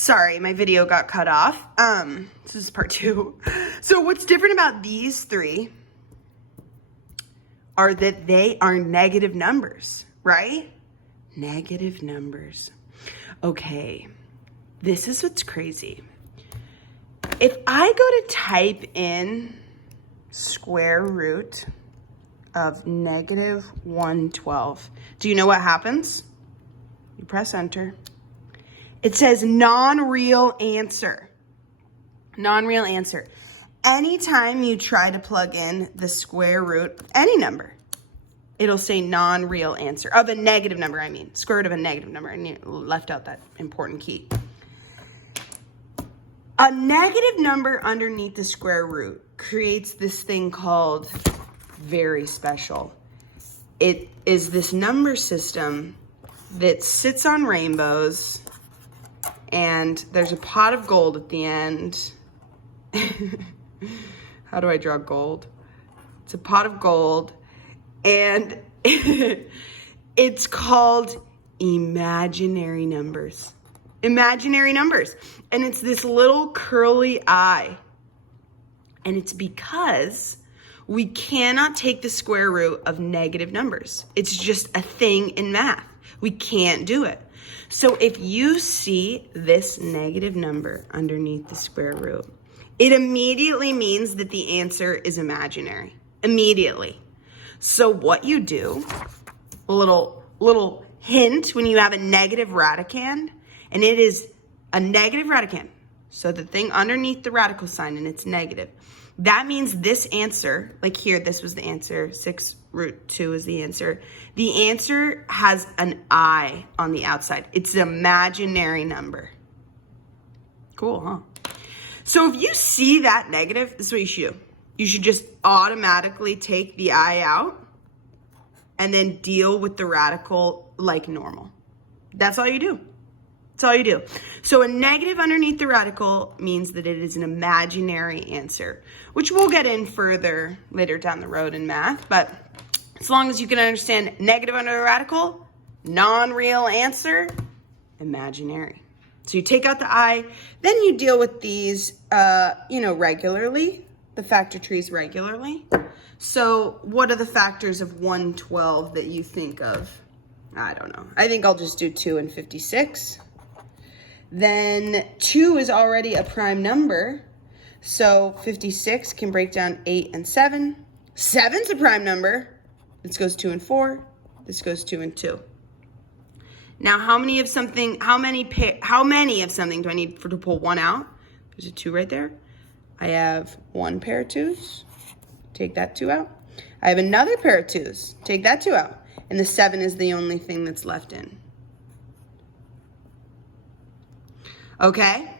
Sorry, my video got cut off. This is part 2. So what's different about these 3 are that they are negative numbers, right? Negative numbers. Okay, this is what's crazy. If I go to type in square root of negative 112, do you know what happens? You press enter. It says non-real answer. Non-real answer. Anytime you try to plug in the square root of any number, it'll say non-real answer. Of a negative number, I mean. Square root of a negative number. And you left out that important key. A negative number underneath the square root creates this thing called very special. It is this number system that sits on rainbows, and there's a pot of gold at the end. How do I draw gold? It's a pot of gold, and it's called imaginary numbers. Imaginary numbers. And it's this little curly eye. And it's because we cannot take the square root of negative numbers. It's just a thing in math. We can't do it. So if you see this negative number underneath the square root, it immediately means that the answer is imaginary. Immediately. So what you do, a little hint when you have a negative radicand, and it is a negative radicand, so the thing underneath the radical sign, and it's negative. That means this answer, like here, this was the answer, 6 root 2 is the answer. The answer has an I on the outside. It's an imaginary number. Cool, huh? So if you see that negative, this is what you should do. You should just automatically take the I out and then deal with the radical like normal. That's all you do. That's all you do. So a negative underneath the radical means that it is an imaginary answer, which we'll get in further later down the road in math. But as long as you can understand negative under the radical, non-real answer, imaginary. So you take out the I, then you deal with these, regularly, the factor trees regularly. So what are the factors of 112 that you think of? I don't know. I think I'll just do 2 and 56. Then 2 is already a prime number. So 56 can break down 8 and 7. 7's a prime number. This goes 2 and 4. This goes 2 and 2. Now, how many of something do I need to pull 1 out? There's a 2 right there. I have 1 pair of 2s. Take that 2 out. I have another pair of 2s. Take that 2 out. And the 7 is the only thing that's left in. Okay?